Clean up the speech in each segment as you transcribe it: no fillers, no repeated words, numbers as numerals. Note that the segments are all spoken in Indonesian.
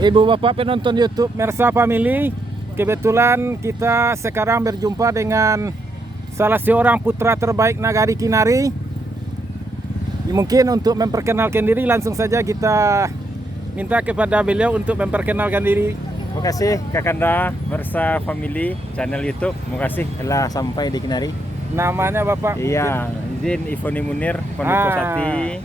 Ibu bapak penonton YouTube Mersa Family, kebetulan kita sekarang berjumpa dengan salah seorang putra terbaik Nagari Kinari. Mungkin untuk memperkenalkan diri langsung saja kita minta kepada beliau untuk memperkenalkan diri. Terima kasih Kakanda Mersa Family channel YouTube. Terima kasih telah sampai di Kinari. Namanya bapak? Iya, izin Ifoni Munir, Pondokosati.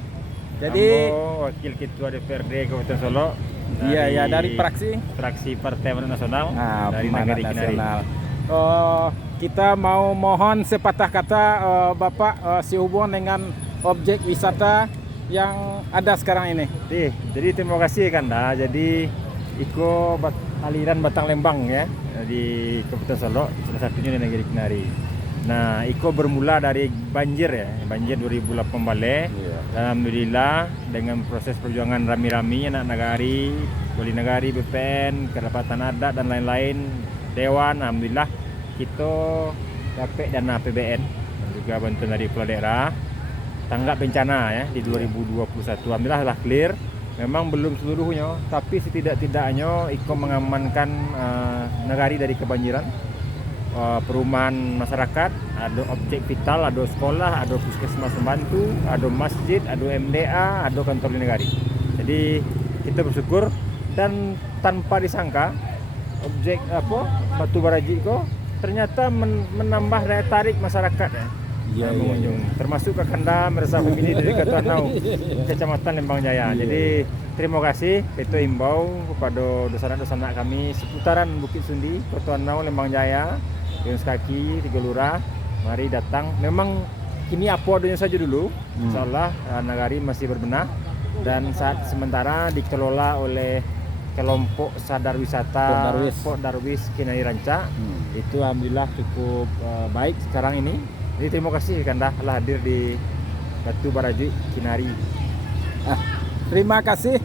Jadi Ambo, wakil ketua DPRD Kabupaten Solo. Iya, dari fraksi Partai Amanat Nasional dari Amanat Nagari Kinari. Nasional. Kita mau mohon sepatah kata bapak sehubungan dengan objek wisata yang ada sekarang ini. Jadi terima kasih Kanda. Jadi aliran Batang Lembang ya di Kabupaten Solo, salah satunya di Nagari Kinari. Nah, Iko bermula dari banjir ya, banjir 2008 balik. Iya. Alhamdulillah dengan proses perjuangan rami-rami anak nagari, wali nagari, BPN, kerapatan adat dan lain-lain, dewan, alhamdulillah kita dapat dana APBN dan juga bantuan dari kepala daerah tanggap bencana ya di 2021. Alhamdulillah lah clear. Memang belum seluruhnya, tapi setidak-tidaknya Iko mengamankan nagari dari kebanjiran. Perumahan masyarakat, ada objek vital, ada sekolah, ada puskesmas membantu, ada masjid, ada MDA, ada kantor negari. Jadi kita bersyukur dan tanpa disangka objek batu bara kok ternyata menambah daya tarik masyarakat ya. Iya. Termasuk Kakanda Mersa Family dari Katuanau, Kecamatan Lembang Jaya. Jadi terima kasih itu imbau kepada dosa-dosa kami seputaran Bukit Sundi, Katuanau, Lembang Jaya, Yunus Kaki, Tiga Lurah, mari datang. Memang kini apa adanya saja dulu, insyaallah nagari masih berbenah dan saat sementara dikelola oleh kelompok sadar wisata Pok Darwis Kinari Ranca. Itu alhamdulillah cukup baik sekarang ini. Jadi terima kasih Kanda telah hadir di Batu Baraji Kinari. Terima kasih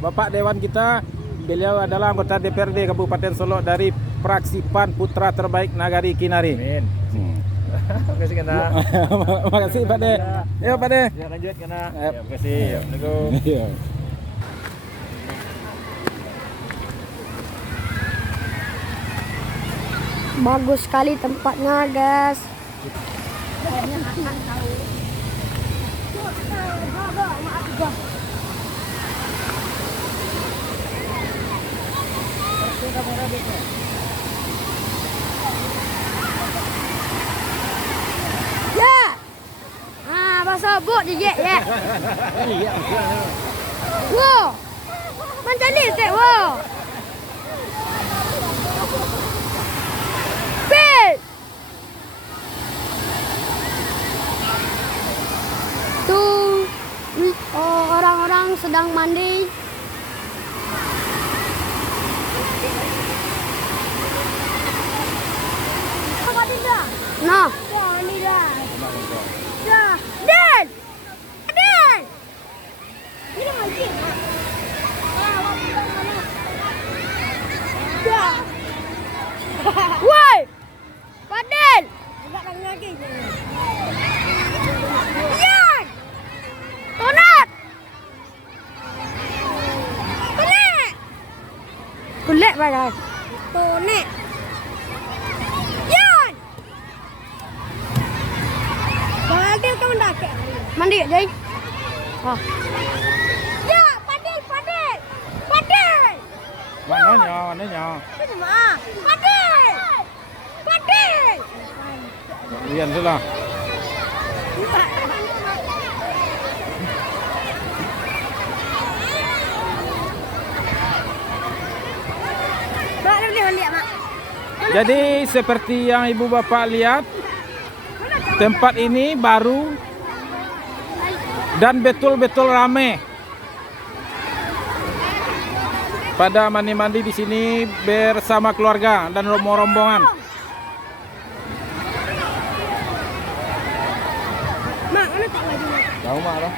Bapak Dewan kita. Beliau adalah anggota DPRD Kabupaten Solo dari fraksi PAN Putra Terbaik Nagari Kinari. Amin. Terima kasih Kanda. Terima kasih Pak De. Yuk Pak De. Ya lanjut Kanda. Yep. Terima kasih. Assalamualaikum. Iya. Bagus sekali tempatnya, guys. Ya. Pasal bot je ya. Wow. Macam ni tak wow. Tuh orang-orang sedang mandi. Nah. Dan. Ini lagi. Woi. Padel. Enggak lagi. Yan. Tonat. Kulit bagai. Tonet. Yan. Padel kamu dah ke? Mandi Jai. Ya, padel. Mananya. Padel. Lian sudah. Jadi seperti yang ibu bapak lihat, tempat ini baru dan betul-betul ramai. Pada mandi-mandi di sini bersama keluarga dan rombongan. Mak, mana tak lagi? Tahu mak lah.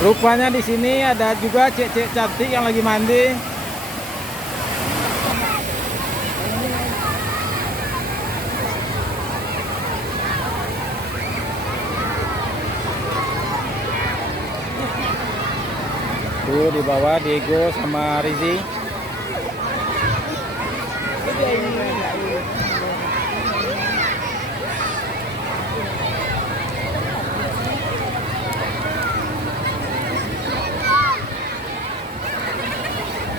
Rupanya di sini ada juga cek-cek cantik yang lagi mandi. Tuh di bawah Diego sama Rizi.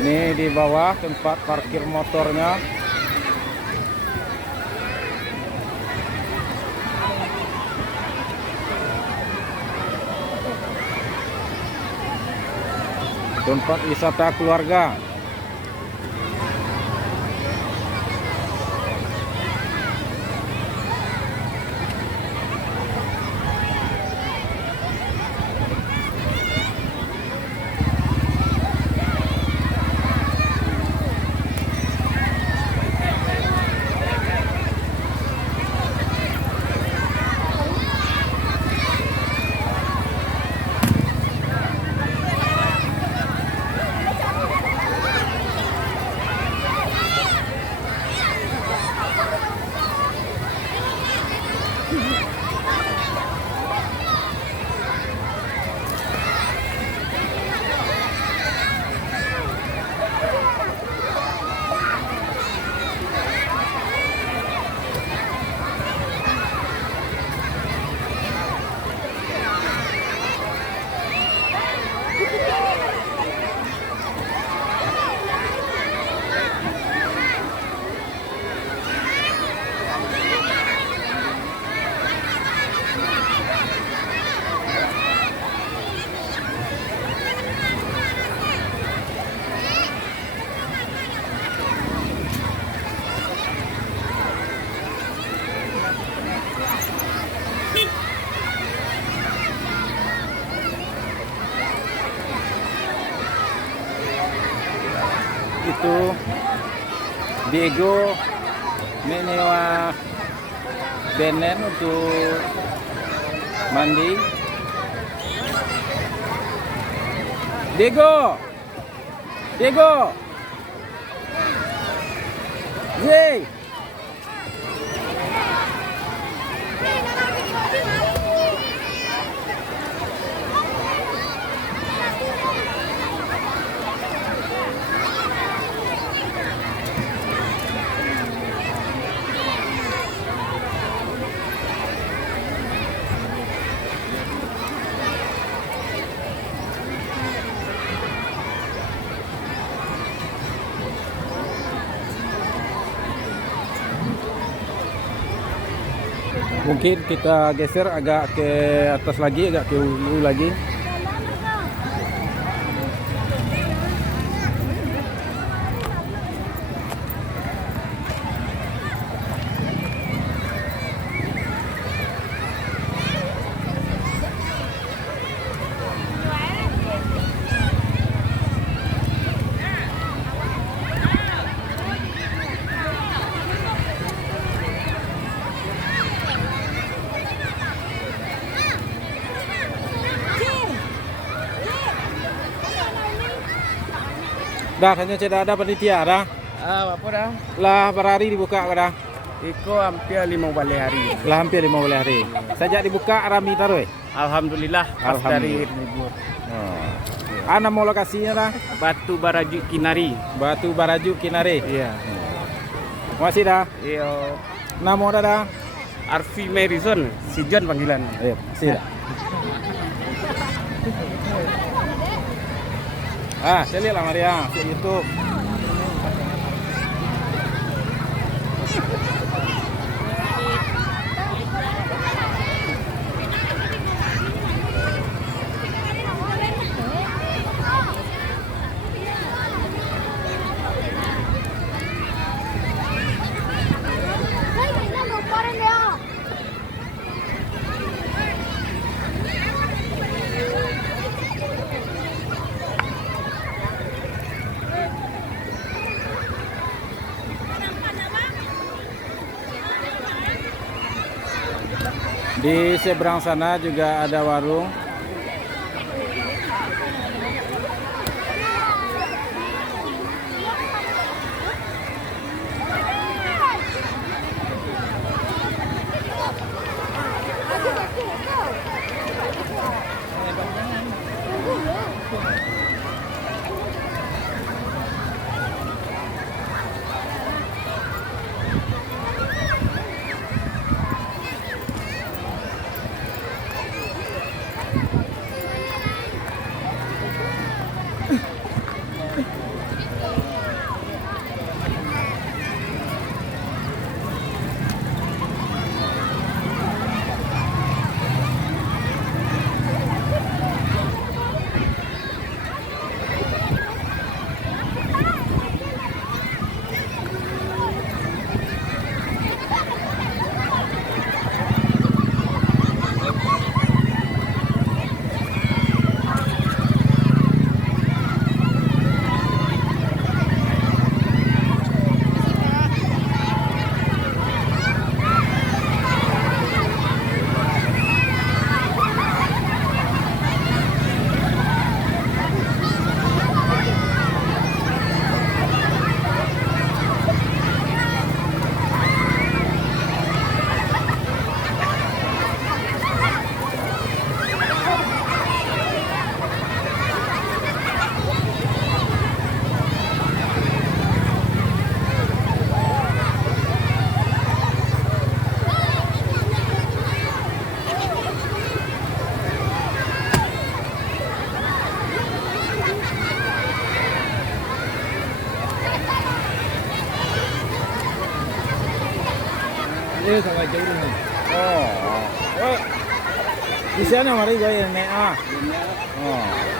Ini di bawah tempat parkir motornya. Tempat wisata keluarga. Itu Diego menyewa benen untuk mandi. Diego, yeay. Mungkin kita geser agak ke atas lagi, agak ke hulu lagi. Dah, hanya tidak ada panitia dah. Apa dah? Lah berhari dibuka dah. Iko hampir 5 balik hari. Lah hampir 5 hari. Sejak dibuka rami taruh. Alhamdulillah pas dari libur. Oh. Ana mau lokasinya dah. Batu Baraju Kinari. Batu Baraju Kinari. Iya. Masih dah. Iyo. Nama dah. Arfi Marison, si John panggilan. Iya, masih dah. Saya lihat lah Maria, di YouTube. Di seberang sana juga ada warung. ada sama jauh ni. Oh. Oh. Di sana mari gue ini ah. Oh.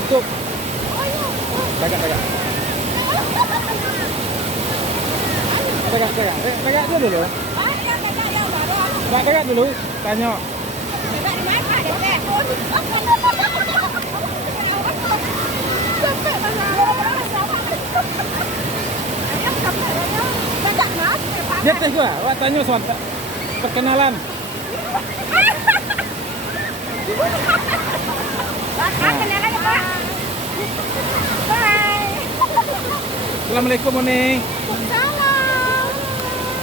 YouTube. Tegak. Tegak dulu. Tegak dulu. Tanya. Dia teh gua, wah tanya soal perkenalan. Assalamualaikum Uni.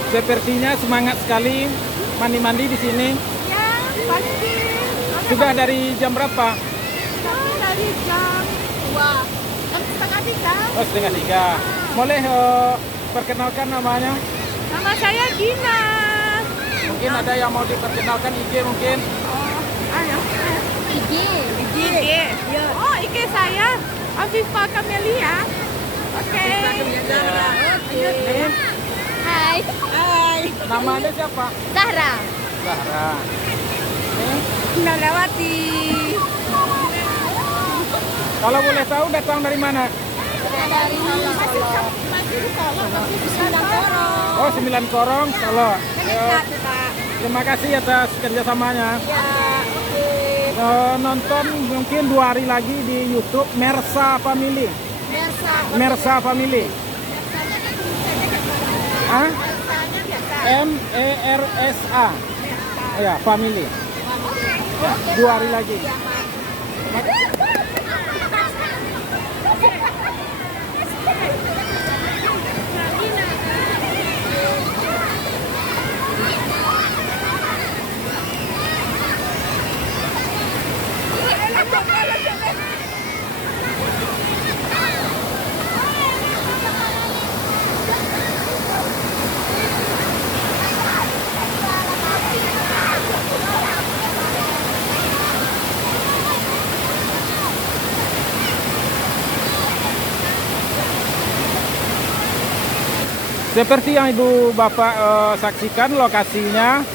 Sepertinya semangat sekali mandi-mandi di sini. Ya, pasti. Sudah dari jam berapa? Dari jam 2. Jam setengah 3. Oh, setengah 3. Boleh perkenalkan namanya? Nama saya Gina. Mungkin ada yang mau diperkenalkan IG mungkin? Ayo. IG. Ya. Oh, IG saya Afifa Kamelia. Oke. Hai. Namanya siapa? Zahra. Zahra. Nalawati. Kalau boleh tahu datang dari mana? Dari masih di Solo, masih di Solo. Oh, 9 Korong, Solo. Dekat, Pak. Terima kasih atas kerjasamanya. Ya, oke. Nonton mungkin 2 hari lagi di YouTube Mersa Family. Mersa Family. Ah? MERSA. Ya, Family. Ya, 2 hari lagi. Seperti yang Ibu Bapak saksikan, lokasinya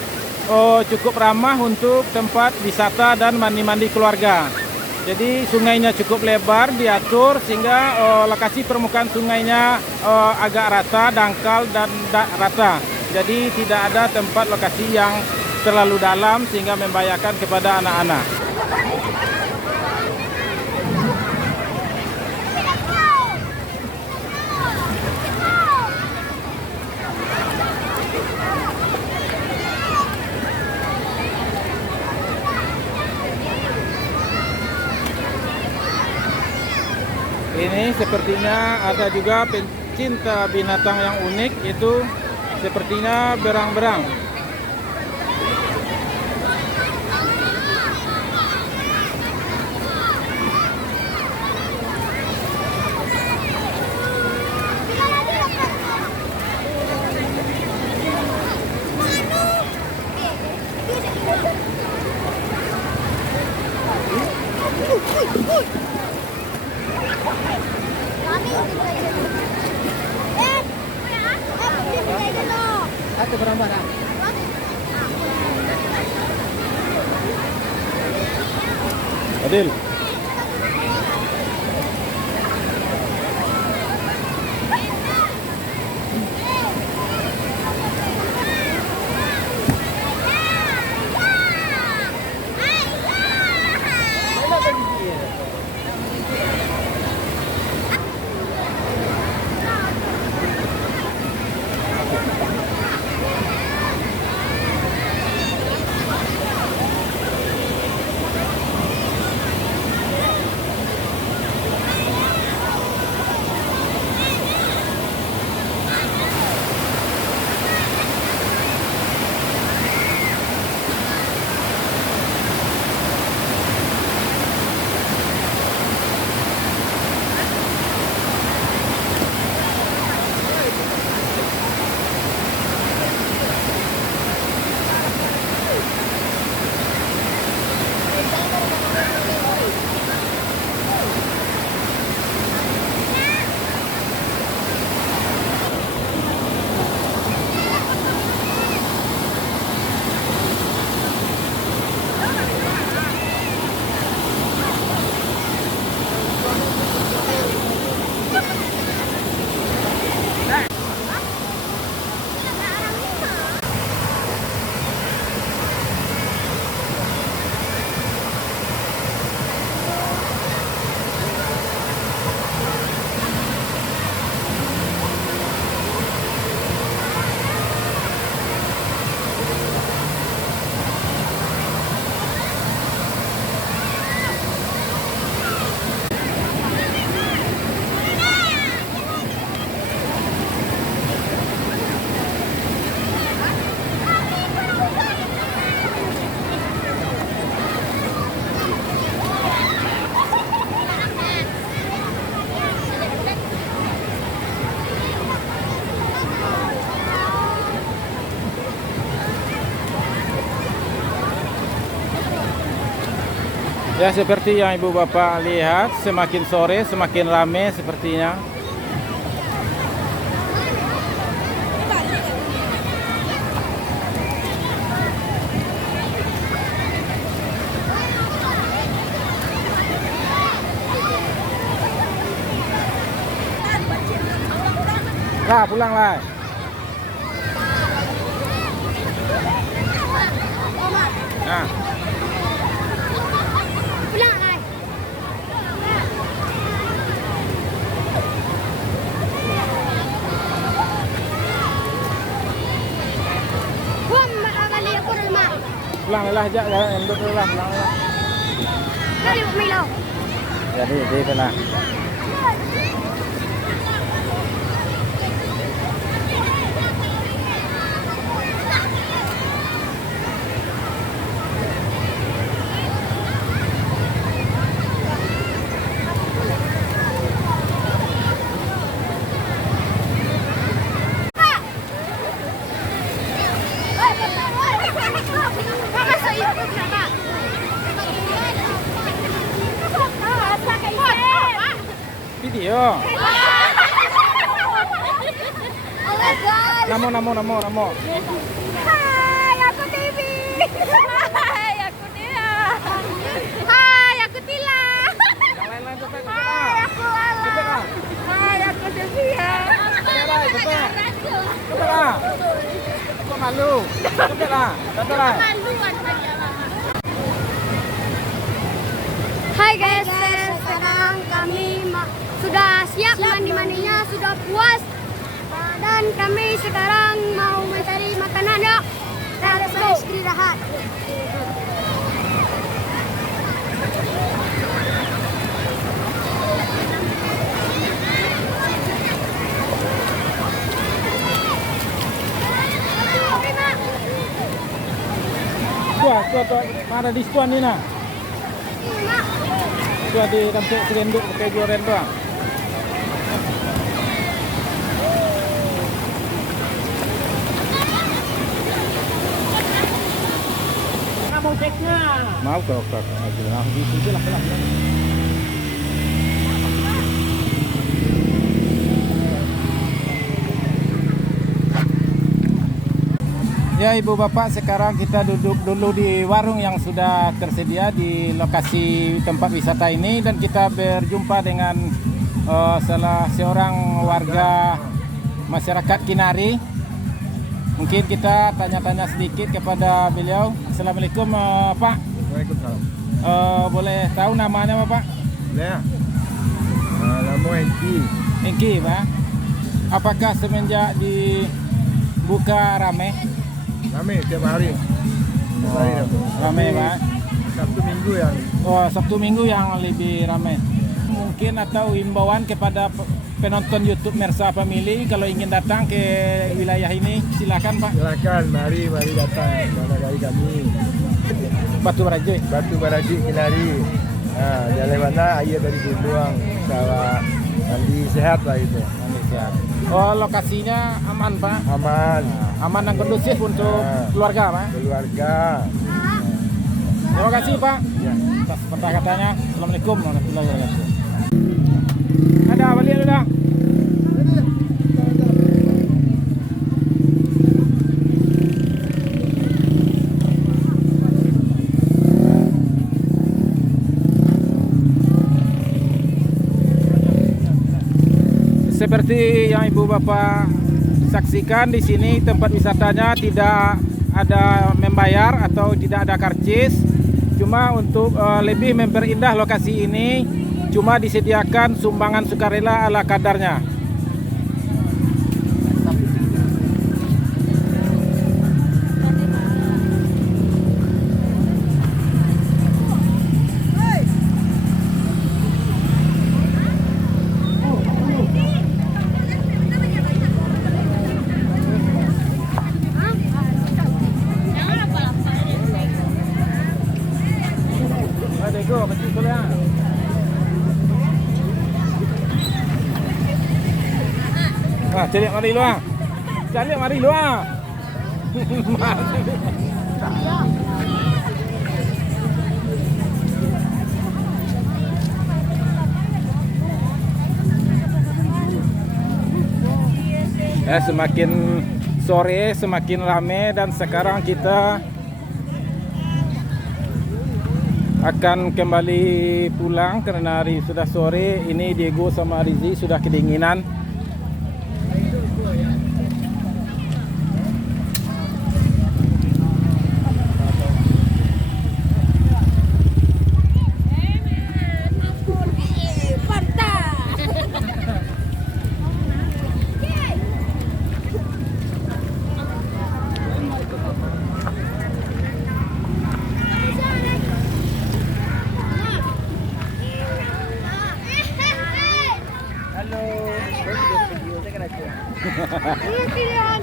cukup ramah untuk tempat wisata dan mandi-mandi keluarga. Jadi sungainya cukup lebar, diatur sehingga lokasi permukaan sungainya agak rata, dangkal dan rata. Jadi tidak ada tempat lokasi yang terlalu dalam sehingga membahayakan kepada anak-anak. Ini sepertinya ada juga pencinta binatang yang unik, itu sepertinya berang-berang. Adil. Ya, seperti yang ibu bapak lihat, semakin sore semakin ramai sepertinya. Lah, pulang lah. Nah. Pulang lah. Balik aku rumah. Pulang lah aja, endut dulu lah, pulang lah. Balik Milo. Jadi lah. Video. Namo. Hai, aku TV. Hai, aku dia. Hai, aku Tila. Yang lain-lain cepet. Hai, aku Lala. Hai, aku Devia. Cepet lah. Kok malu? Cepet lah. Maluan saja. Hai guys, sekarang kami sudah siap mandi-mandinya, sudah puas. Dan kami sekarang mau mencari makanan, yuk. Let's go. Istirahat. Tuh, ada diskon ni nah. Tuh ada sampai serenduk pakai jualan doang. Mau ceknya. Mau kau aja lah, gitu lah. Ya ibu bapak, sekarang kita duduk dulu di warung yang sudah tersedia di lokasi tempat wisata ini, dan kita berjumpa dengan salah seorang warga masyarakat Kinari. Mungkin kita tanya-tanya sedikit kepada beliau. Assalamualaikum Pak. Waalaikumsalam. Boleh tahu namanya Pak? Ya. Nama Engki. Engki Pak. Apakah semenjak dibuka ramai? Ramai tiap hari. Tiap hari Ramai Pak. Sabtu Minggu yang Sabtu Minggu yang lebih ramai. Mungkin atau himbauan kepada penonton YouTube Mersa Family, kalau ingin datang ke wilayah ini silakan Pak. silakan mari datang ke negara kami. Batu Baraji Kinari. Nah, jalan mana air dari Gunung, sawah mandi sehat lah itu. Oh, lokasinya aman Pak? Aman. Aman dan kondusif untuk keluarga Pak? Keluarga. Terima kasih Pak Ya. atas kata-katanya. Assalamualaikum warahmatullahi wabarakatuh. Ada balik dulu dah. Seperti yang ibu bapak saksikan, di sini tempat wisatanya tidak ada membayar atau tidak ada karcis. Cuma untuk lebih memperindah lokasi ini, cuma disediakan sumbangan sukarela ala kadarnya. Cari mari luar. Cari mari luar. Ya, semakin sore semakin ramai dan sekarang kita akan kembali pulang karena hari sudah sore. Ini Diego sama Rizi sudah kedinginan. Ini pilihan.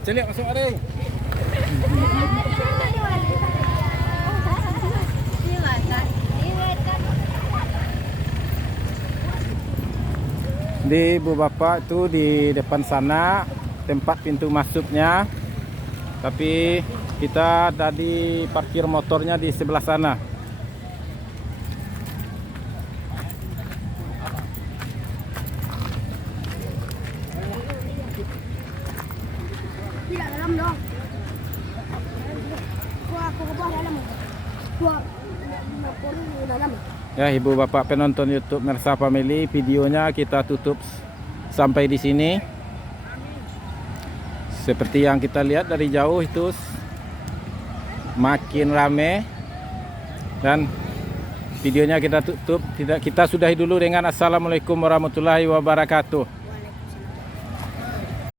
Celik masuk ada. Di Bu Bapak itu di depan sana tempat pintu masuknya. Tapi kita tadi parkir motornya di sebelah sana. Tidak dalam dong. Aku ke bawah dalam. Dalam. Ya, Ibu Bapak penonton YouTube Mersa Family, videonya kita tutup sampai di sini. Seperti yang kita lihat dari jauh itu makin rame dan videonya kita tutup. Kita sudahi dulu dengan Assalamualaikum warahmatullahi wabarakatuh.